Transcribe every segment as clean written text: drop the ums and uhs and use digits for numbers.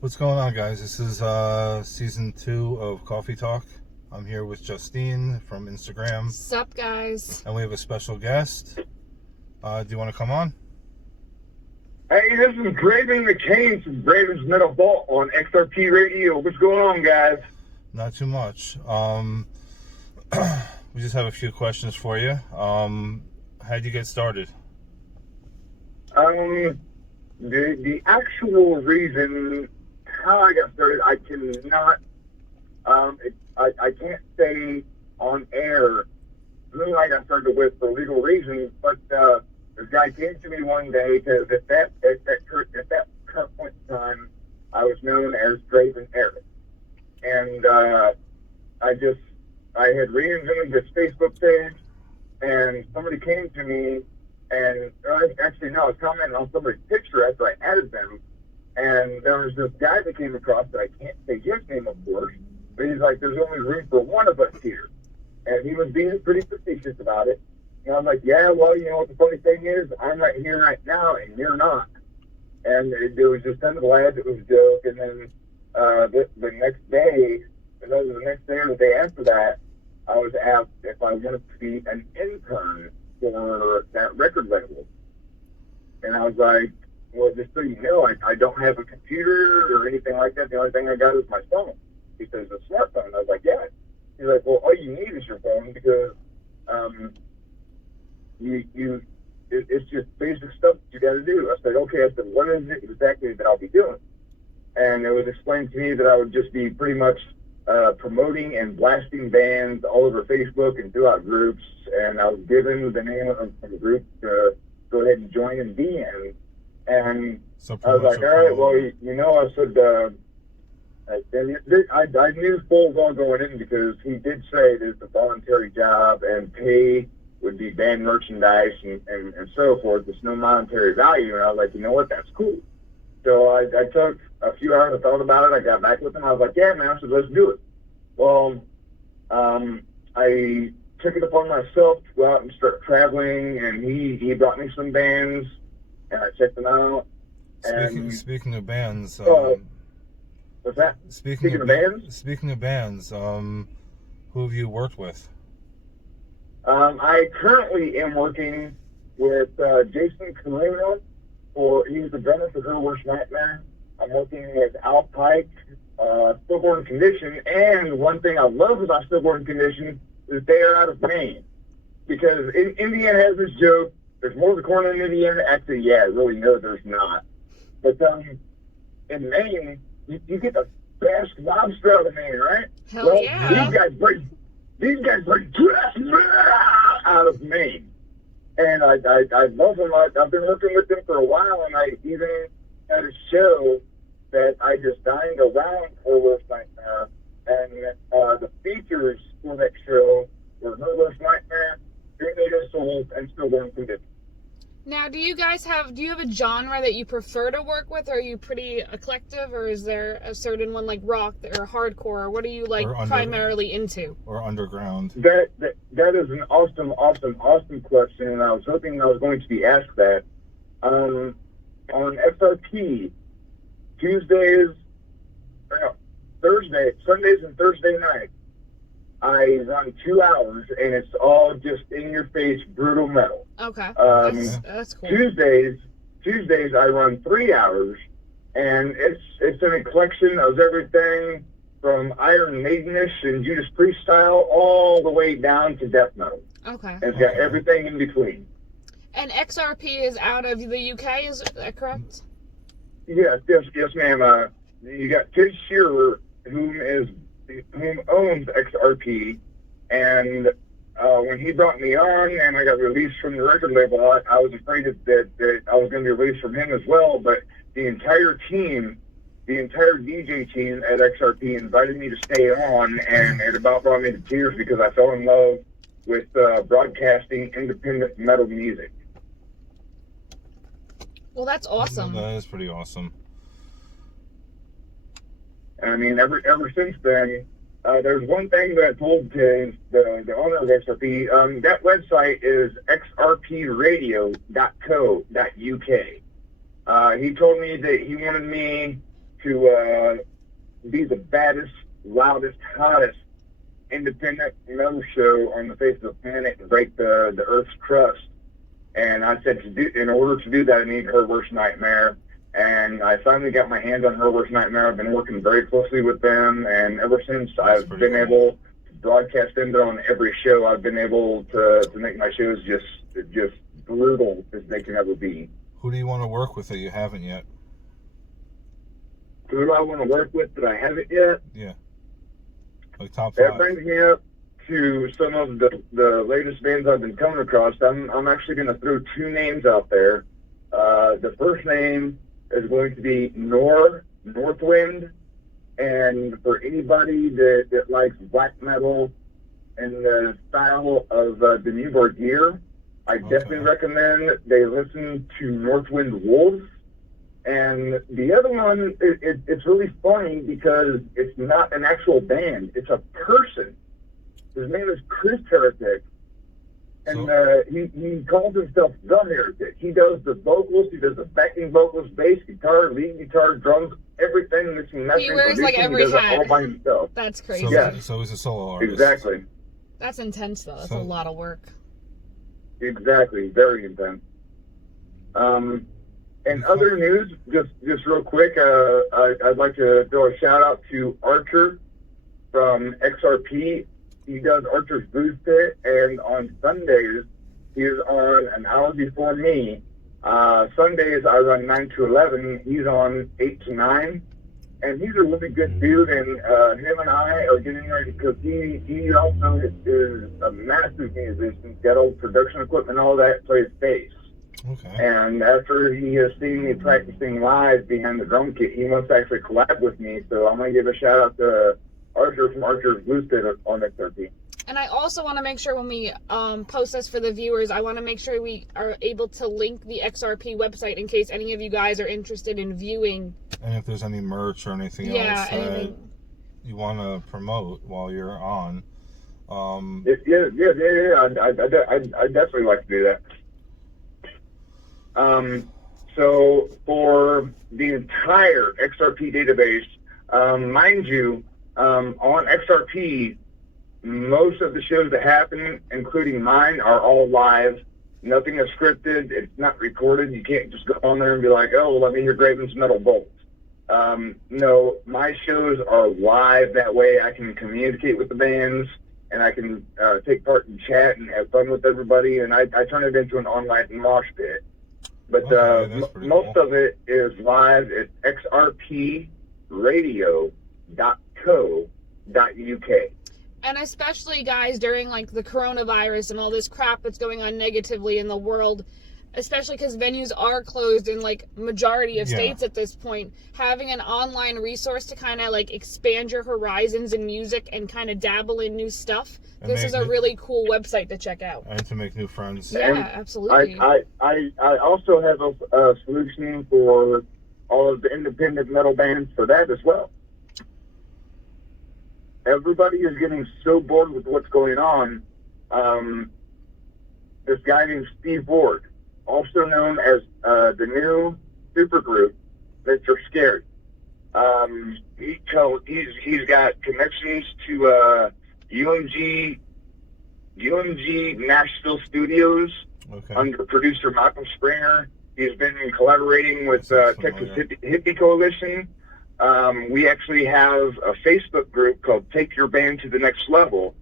What's going on, guys? This is season 2 of Coffee Talk. I'm here with Justine from Instagram. Sup, guys? And we have a special guest. Do you want to come on? Hey, this is Graven MkKain from Graven's Metal Vault on XRP Radio. What's going on, guys? Not too much. We just have a few questions for you. How'd you get started? The actual reason how I got started, I cannot, I can't say on air who I got started with for legal reasons, but this guy came to me one day because at that current point in time, I was known as Graven Eric. And I had reinvented this Facebook page, and somebody came to me, and actually, no, I was commenting on somebody's picture after I added them, and there was this guy that came across that I can't say his name, of course, but he's like, there's only room for one of us here. And he was being pretty facetious about it. And I was like, yeah, well, you know what the funny thing is? I'm right here right now, and you're not. And it was just kind of glad it was a joke. And then the next day, the next day or the day after that, I was asked if I wanted to be an intern for that record label. And I was like, well, just so you know, I don't have a computer or anything like that. The only thing I got is my phone. He says, a smartphone. I was like, yeah. He's like, well, all you need is your phone because it's just basic stuff that you got to do. I said, okay. I said, what is it exactly that I'll be doing? And it was explained to me that I would just be pretty much promoting and blasting bands all over Facebook and throughout groups. And I was given the name of the group to go ahead and join and be in. And so I was like, all right, well, you know, I said, I knew full well going in because he did say it is a voluntary job and pay would be band merchandise and so forth. There's no monetary value. And I was like, you know what, that's cool. So I took a few hours, I thought about it, I got back with him. I was like, yeah, man, I said, let's do it. Well, I took it upon myself to go out and start traveling, and he brought me some bands, and I checked them out. Speaking of bands, what's that? Speaking of bands? Speaking of bands, who have you worked with? I currently am working with Jason Carino. He's the drummer for Her Worst Nightmare. I'm working with Al Pike, Stillborn Condition, and one thing I love about Stillborn Condition is they are out of Maine. Because Indiana has this joke, there's more of the corn in Indiana. Actually, yeah, really, no, there's not. But in Maine, you get the best lobster out of Maine, right? Hell well, yeah. These guys bring out of Maine. And I love them. I've been working with them for a while, and I even had a show that I designed around Her Worst Nightmare. And the features for that show were Her Worst Nightmare, Native Souls, and Stillborn Condition. Now, do you have a genre that you prefer to work with? Or are you pretty eclectic, or is there a certain one like rock or hardcore? Or what are you primarily into? Or underground? That is an awesome question, and I was hoping I was going to be asked that. On XRP, Sundays and Thursday nights, I run 2 hours, and it's all just in-your-face brutal metal. Okay, that's cool. Tuesdays I run 3 hours, and it's an collection of everything from Iron Maidenish and Judas Priest style all the way down to death metal. Okay. And it's got everything in between. And XRP is out of the UK, is that correct? Yes, ma'am. You got Tish Shearer, whom owns XRP, and when he brought me on and I got released from the record label, I was afraid that I was going to be released from him as well, but the entire DJ team at XRP invited me to stay on, and it about brought me to tears because I fell in love with broadcasting independent metal music. Well, that's awesome. That is pretty awesome. And I mean, ever since then, there's one thing that I told the owner of XRP. That website is xrpradio.co.uk. He told me that he wanted me to be the baddest, loudest, hottest independent metal show on the face of the planet and break the Earth's crust. And I said, in order to do that, I need Her Worst Nightmare. And I finally got my hands on Her Worst Nightmare. I've been working very closely with them, and ever since I've been able to broadcast them on every show. I've been able to make my shows just brutal as they can ever be. Who do you want to work with that you haven't yet? Who do I want to work with that I haven't yet? Yeah. Like top 5. That brings me up to some of the latest bands I've been coming across. I'm actually going to throw 2 names out there. The first name is going to be Northwind, and for anybody that likes black metal and the style of the New Gear, I definitely recommend they listen to Northwind Wolves. And the other one, it's really funny because it's not an actual band. It's a person. His name is Chris Heretic. And he calls himself The Heretic. He does the vocals, he does the backing vocals, bass, guitar, lead guitar, drums, everything. He wears like every hat. He does it all by himself. That's crazy. So he's a solo artist. Exactly. That's intense, though. That's a lot of work. Exactly. Very intense. And other news, just real quick, I'd like to throw a shout out to Archer from XRP. He does Archer's Booze Pit, and on Sundays, he's on an hour before me. Sundays, I run 9 to 11. He's on 8 to 9. And he's a really good dude, and him and I are getting ready because he also is a massive musician. He's got old production equipment and all that, plays bass. Okay. And after he has seen me practicing live behind the drum kit, he wants to actually collab with me. So I'm going to give a shout out to Archer from Archer's Blues Pit on XRP. And I also want to make sure when we post this for the viewers, I want to make sure we are able to link the XRP website in case any of you guys are interested in viewing. And if there's any merch or anything else that you want to promote while you're on. Yeah. I'd definitely like to do that. So for the entire XRP database, mind you, on XRP, most of the shows that happen, including mine, are all live. Nothing is scripted. It's not recorded. You can't just go on there and be like, oh, let me hear Graven's Metal Bolts. No, my shows are live. That way I can communicate with the bands, and I can take part in chat and have fun with everybody, and I turn it into an online mosh pit. But most of it is live at xrpradio.co.uk. And especially, guys, during like the coronavirus and all this crap that's going on negatively in the world, especially because venues are closed in like majority of states at this point, having an online resource to kind of like expand your horizons in music and kind of dabble in new stuff. This is a really cool website to check out. And to make new friends. Yeah, absolutely. I also have a solution for all of the independent metal bands for that as well. Everybody is getting so bored with what's going on. This guy named Steve Ward, also known as the new supergroup, Mr. Scary. He's got connections to UMG Nashville Studios under producer Malcolm Springer. He's been collaborating with Texas Hippie Coalition. We actually have a Facebook group called Take Your Band to the Next Level,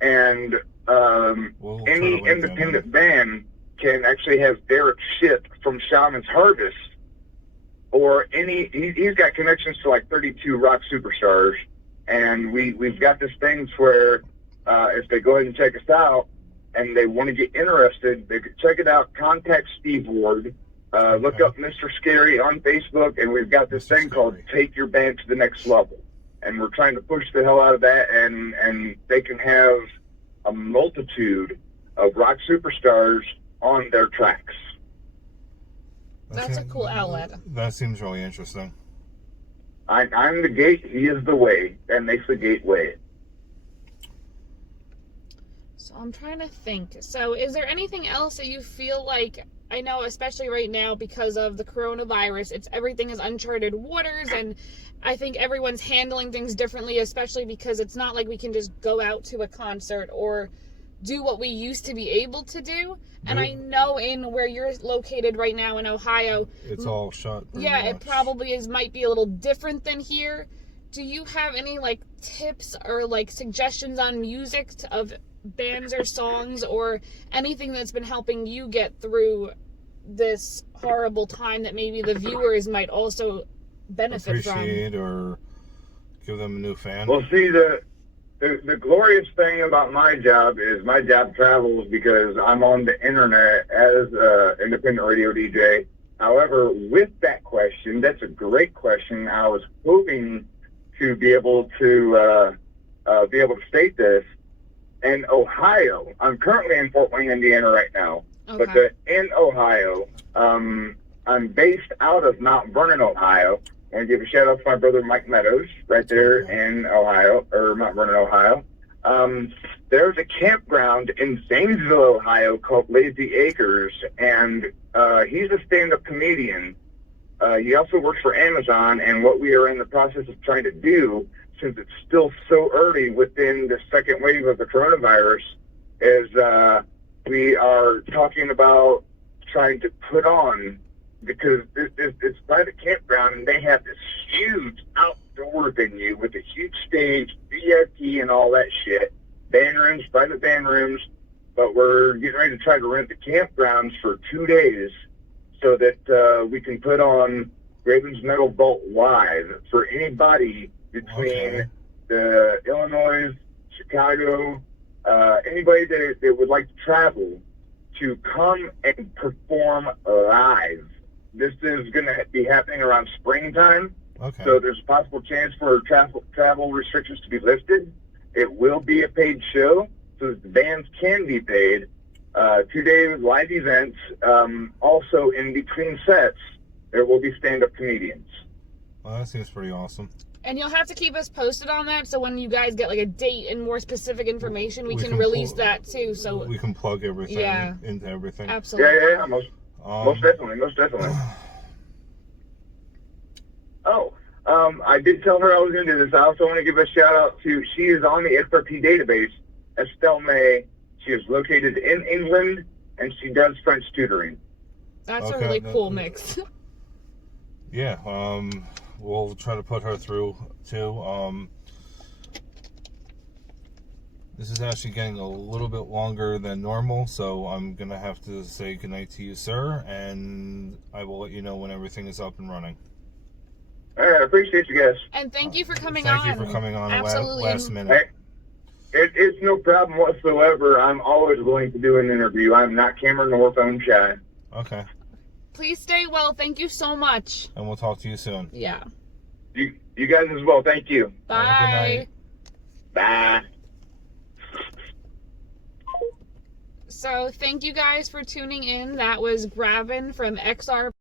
and any independent band can actually have Derek Ship from Shaman's Harvest, or he's got connections to like 32 rock superstars, and we've got this thing where if they go ahead and check us out and they want to get interested, they could check it out, contact Steve Ward, look up Mr. Scary on Facebook, and we've got this thing called Take Your Band to the Next Level, and we're trying to push the hell out of that, and they can have a multitude of rock superstars on their tracks. That's a cool outlet. That seems really interesting. I'm the gate, he is the way, that makes the gateway. So I'm trying to think. So is there anything else that you feel like, I know especially right now because of the coronavirus, everything is uncharted waters, and I think everyone's handling things differently, especially because it's not like we can just go out to a concert or do what we used to be able to do. And I know in where you're located right now in Ohio, it's all shut. Yeah, much. it probably might be a little different than here. Do you have any like tips or like suggestions on music of bands or songs or anything that's been helping you get through this horrible time that maybe the viewers might also benefit appreciate from? Or give them a new fan? Well, see, the glorious thing about my job is my job travels because I'm on the internet as an independent radio DJ. However, with that question, that's a great question. I was hoping to be able to state this. In Ohio, I'm currently in Fort Wayne, Indiana right now. Okay. But in Ohio, I'm based out of Mount Vernon, Ohio. I want to give a shout out to my brother Mike Meadows right there in Ohio, or Mount Vernon, Ohio. There's a campground in Zanesville, Ohio called Lazy Acres, and he's a stand-up comedian. He also works for Amazon, and what we are in the process of trying to do, since it's still so early within the second wave of the coronavirus, is we are talking about trying to put on, because it's by the campground, and they have this huge outdoor venue with a huge stage, VIP and all that shit, band rooms, private band rooms, but we're getting ready to try to rent the campgrounds for 2 days so that we can put on Graven's Metal Vault Live for anybody between the Illinois, Chicago, anybody that would like to travel to come and perform live. This is going to be happening around springtime, so there's a possible chance for travel restrictions to be lifted. It will be a paid show, so that the bands can be paid. 2-day live events. Also, in between sets, there will be stand-up comedians. Well, that seems pretty awesome. And you'll have to keep us posted on that, so when you guys get like a date and more specific information, we can release that too. So we can plug everything into everything. Absolutely. Yeah, most definitely. I did tell her I was going to do this. I also want to give a shout out to, she is on the XRP database, Estelle May. She is located in England, and she does French tutoring. That's a really cool mix. Yeah, we'll try to put her through too. This is actually getting a little bit longer than normal, so I'm gonna have to say goodnight to you, sir, and I will let you know when everything is up and running. All right, I appreciate you guys. And thank you for coming on. Thank you for coming on Absolutely. last minute. It's no problem whatsoever. I'm always willing to do an interview. I'm not camera nor phone shy. Okay. Please stay well. Thank you so much. And we'll talk to you soon. Yeah. You guys as well. Thank you. Bye. Have a good night. Bye. So thank you guys for tuning in. That was Graven from XRP.